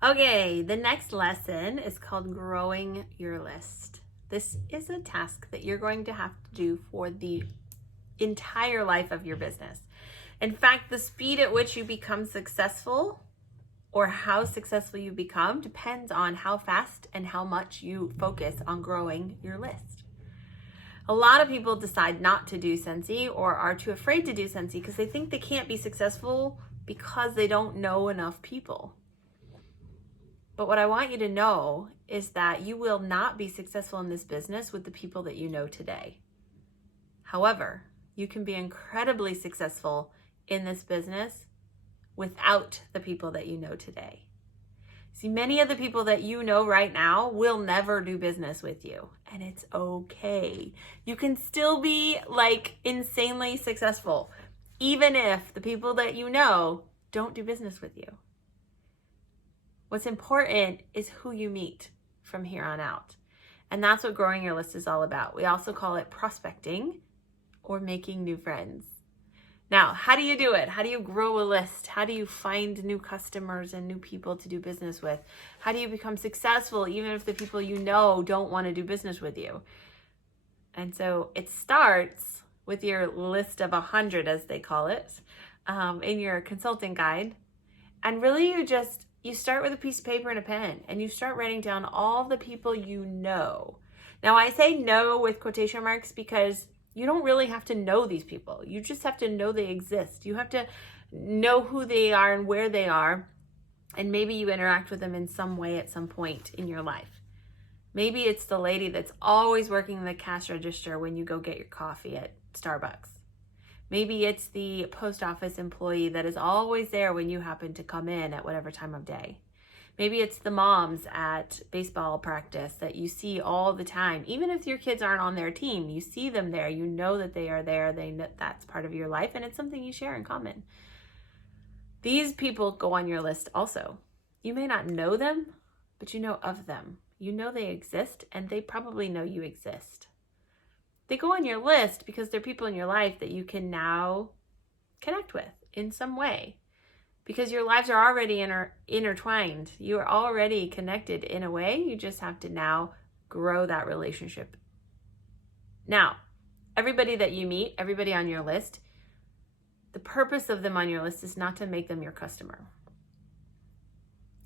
Okay, the next lesson is called growing your list. This is a task that you're going to have to do for the entire life of your business. In fact, the speed at which you become successful or how successful you become depends on how fast and how much you focus on growing your list. A lot of people decide not to do Scentsy or are too afraid to do Scentsy because they think they can't be successful because they don't know enough people. But what I want you to know is that you will not be successful in this business with the people that you know today. However, you can be incredibly successful in this business without the people that you know today. See, many of the people that you know right now will never do business with you, and it's okay. You can still be insanely successful, even if the people that you know don't do business with you. What's important is who you meet from here on out. And that's what growing your list is all about. We also call it prospecting or making new friends. Now, how do you do it? How do you grow a list? How do you find new customers and new people to do business with? How do you become successful even if the people you know don't want to do business with you? And so it starts with your list of 100, as they call it, in your consulting guide. And really you start with a piece of paper and a pen, and you start writing down all the people you know. Now, I say know with quotation marks because you don't really have to know these people. You just have to know they exist. You have to know who they are and where they are, and maybe you interact with them in some way at some point in your life. Maybe it's the lady that's always working the cash register when you go get your coffee at Starbucks. Maybe it's the post office employee that is always there when you happen to come in at whatever time of day. Maybe it's the moms at baseball practice that you see all the time. Even if your kids aren't on their team, you see them there. You know that they are there. They know that's part of your life, and it's something you share in common. These people go on your list also. You may not know them, but you know of them. You know they exist, and they probably know you exist. They go on your list because they're people in your life that you can now connect with in some way, because your lives are already intertwined. You are already connected in a way. You just have to now grow that relationship. Now, everybody that you meet, everybody on your list, the purpose of them on your list is not to make them your customer.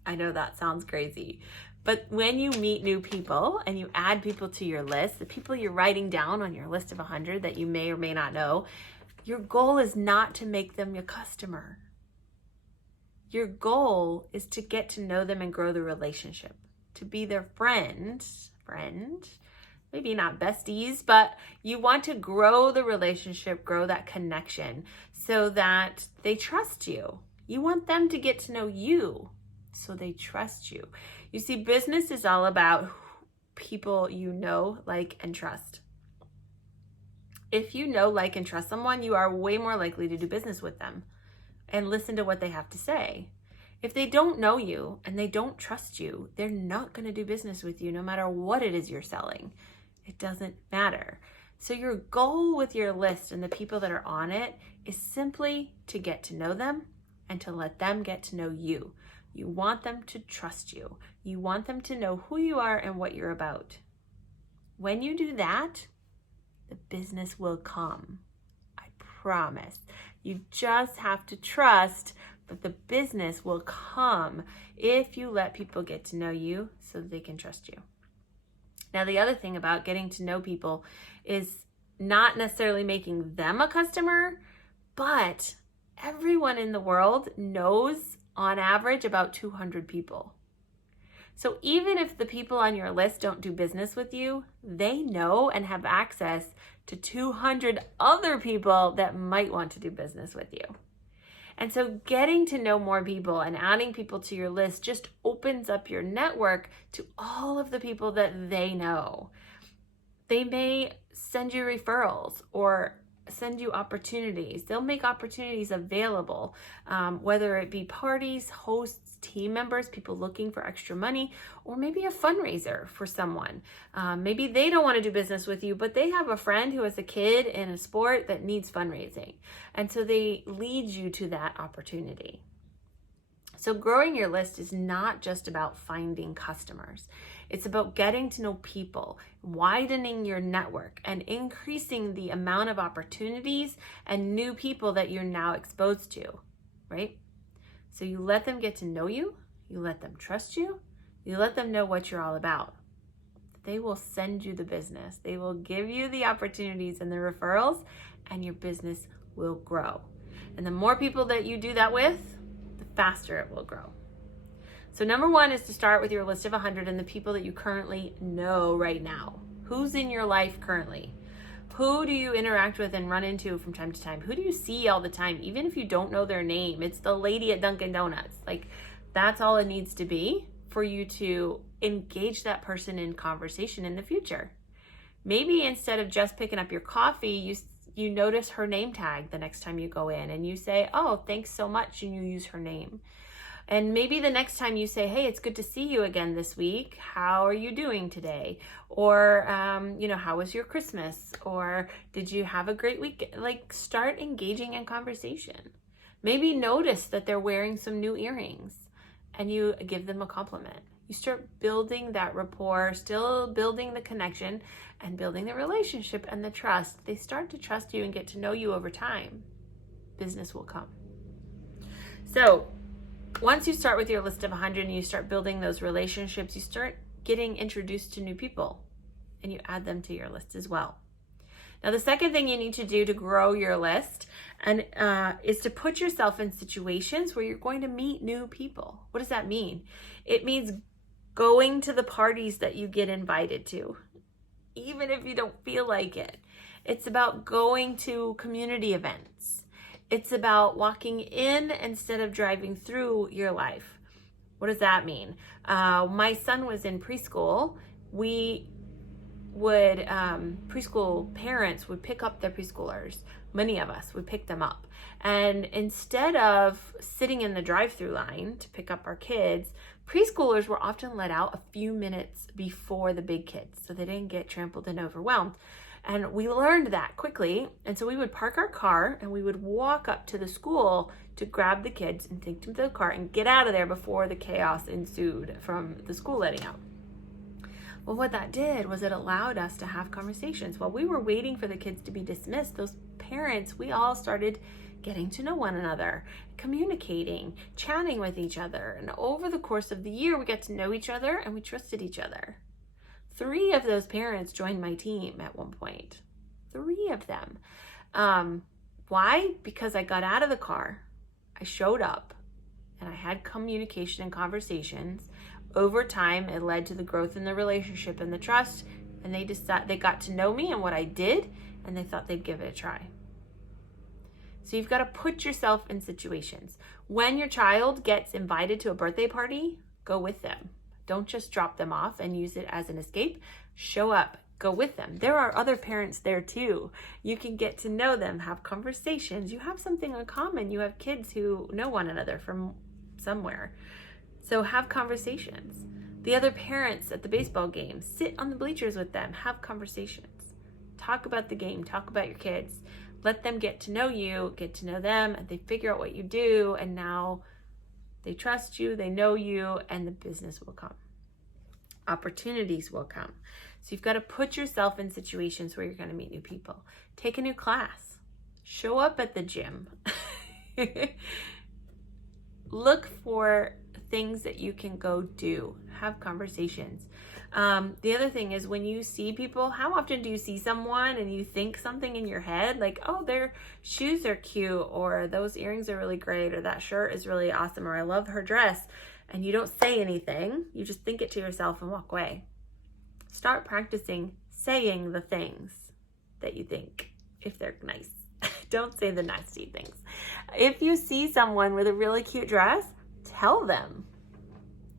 I know that sounds crazy, but when you meet new people and you add people to your list, the people you're writing down on your list of 100 that you may or may not know, your goal is not to make them your customer. Your goal is to get to know them and grow the relationship, to be their friend, maybe not besties, but you want to grow the relationship, grow that connection so that they trust you. You want them to get to know you so they trust you. You see, business is all about people you know, like, and trust. If you know, like, and trust someone, you are way more likely to do business with them and listen to what they have to say. If they don't know you and they don't trust you, they're not going to do business with you no matter what it is you're selling. It doesn't matter. So your goal with your list and the people that are on it is simply to get to know them and to let them get to know you. You want them to trust you. You want them to know who you are and what you're about. When you do that, the business will come. I promise. You just have to trust that the business will come if you let people get to know you so they can trust you. Now, the other thing about getting to know people is not necessarily making them a customer, but everyone in the world knows on average about 200 people. So even if the people on your list don't do business with you, they know and have access to 200 other people that might want to do business with you. And so getting to know more people and adding people to your list just opens up your network to all of the people that they know. They may send you referrals or send you opportunities. They'll make opportunities available, whether it be parties, hosts, team members, people looking for extra money, or maybe a fundraiser for someone. Maybe they don't want to do business with you, but they have a friend who has a kid in a sport that needs fundraising. And so they lead you to that opportunity. So growing your list is not just about finding customers. It's about getting to know people, widening your network, and increasing the amount of opportunities and new people that you're now exposed to, right? So you let them get to know you, you let them trust you, you let them know what you're all about. They will send you the business. They will give you the opportunities and the referrals, and your business will grow. And the more people that you do that with, the faster it will grow. So number one is to start with your list of 100 and the people that you currently know right now. Who's in your life currently? Who do you interact with and run into from time to time? Who do you see all the time? Even if you don't know their name, it's the lady at Dunkin' Donuts. Like, that's all it needs to be for you to engage that person in conversation in the future. Maybe instead of just picking up your coffee, you notice her name tag the next time you go in and you say, "Oh, thanks so much," and you use her name. And maybe the next time you say, "Hey, it's good to see you again this week. How are you doing today?" Or, how was your Christmas? Or did you have a great week? Like, start engaging in conversation. Maybe notice that they're wearing some new earrings and you give them a compliment. You start building that rapport, still building the connection and building the relationship and the trust. They start to trust you and get to know you over time. Business will come. So once you start with your list of 100 and you start building those relationships, you start getting introduced to new people and you add them to your list as well. Now, the second thing you need to do to grow your list is to put yourself in situations where you're going to meet new people. What does that mean? It means going to the parties that you get invited to, even if you don't feel like it. It's about going to community events. It's about walking in instead of driving through your life. What does that mean? My son was in preschool. Preschool parents would pick up their preschoolers. Many of us would pick them up. And instead of sitting in the drive-through line to pick up our kids, preschoolers were often let out a few minutes before the big kids so they didn't get trampled and overwhelmed. And we learned that quickly. And so we would park our car and we would walk up to the school to grab the kids and take them to the car and get out of there before the chaos ensued from the school letting out. Well, what that did was it allowed us to have conversations. While we were waiting for the kids to be dismissed, those parents, we all started getting to know one another, communicating, chatting with each other. And over the course of the year, we got to know each other and we trusted each other. 3 of those parents joined my team at one point. 3 of them. Why? Because I got out of the car, I showed up, and I had communication and conversations. Over time, it led to the growth in the relationship and the trust, and they got to know me and what I did, and they thought they'd give it a try. So you've got to put yourself in situations. When your child gets invited to a birthday party, go with them. Don't just drop them off and use it as an escape. Show up, go with them. There are other parents there too. You can get to know them, have conversations. You have something in common. You have kids who know one another from somewhere. So have conversations. The other parents at the baseball game, sit on the bleachers with them, have conversations. Talk about the game, talk about your kids. Let them get to know you, get to know them, and they figure out what you do, and now they trust you, they know you, and the business will come. Opportunities will come. So you've got to put yourself in situations where you're going to meet new people. Take a new class. Show up at the gym. Look for things that you can go do. Have conversations. The other thing is when you see people, how often do you see someone and you think something in your head like, oh, their shoes are cute, or those earrings are really great, or that shirt is really awesome, or I love her dress, and you don't say anything. You just think it to yourself and walk away. Start practicing saying the things that you think if they're nice. Don't say the nasty things. If you see someone with a really cute dress, tell them.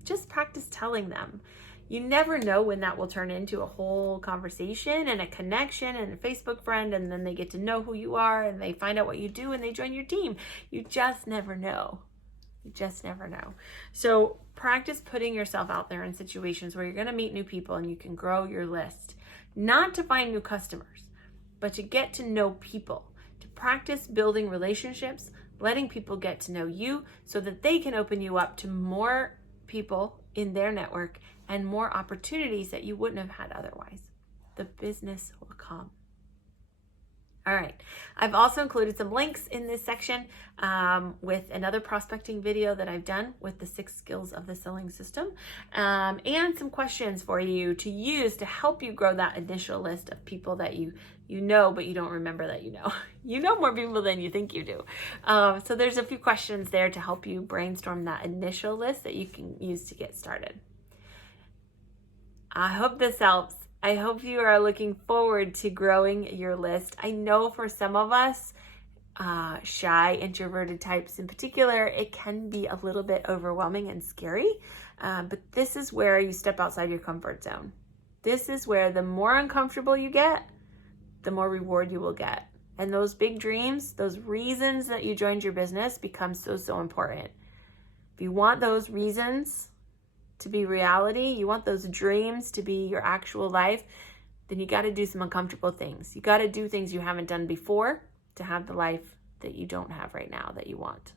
Just practice telling them. You never know when that will turn into a whole conversation and a connection and a Facebook friend, and then they get to know who you are and they find out what you do and they join your team. You just never know. You just never know. So practice putting yourself out there in situations where you're going to meet new people and you can grow your list. Not to find new customers, but to get to know people. To practice building relationships, letting people get to know you so that they can open you up to more people in their network and more opportunities that you wouldn't have had otherwise. The business will come. All right. I've also included some links in this section with another prospecting video that I've done with the 6 skills of the selling system, and some questions for you to use to help you grow that initial list of people that you know, but you don't remember that you know. You know more people than you think you do. So there's a few questions there to help you brainstorm that initial list that you can use to get started. I hope this helps. I hope you are looking forward to growing your list. I know for some of us, shy, introverted types in particular, it can be a little bit overwhelming and scary, but this is where you step outside your comfort zone. This is where the more uncomfortable you get, the more reward you will get. And those big dreams, those reasons that you joined your business become so important. If you want those reasons to be reality, you want those dreams to be your actual life, then you got to do some uncomfortable things. You got to do things you haven't done before to have the life that you don't have right now that you want.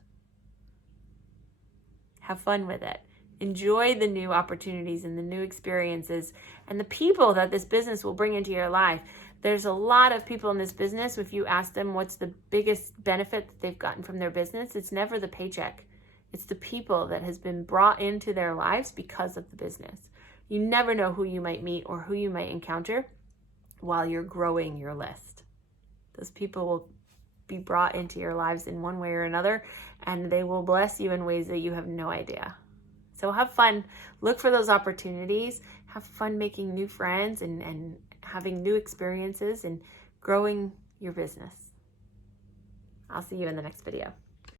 Have fun with it. Enjoy the new opportunities and the new experiences and the people that this business will bring into your life. There's a lot of people in this business, if you ask them what's the biggest benefit that they've gotten from their business, it's never the paycheck. It's the people that has been brought into their lives because of the business. You never know who you might meet or who you might encounter while you're growing your list. Those people will be brought into your lives in one way or another, and they will bless you in ways that you have no idea. So have fun. Look for those opportunities. Have fun making new friends and having new experiences and growing your business. I'll see you in the next video.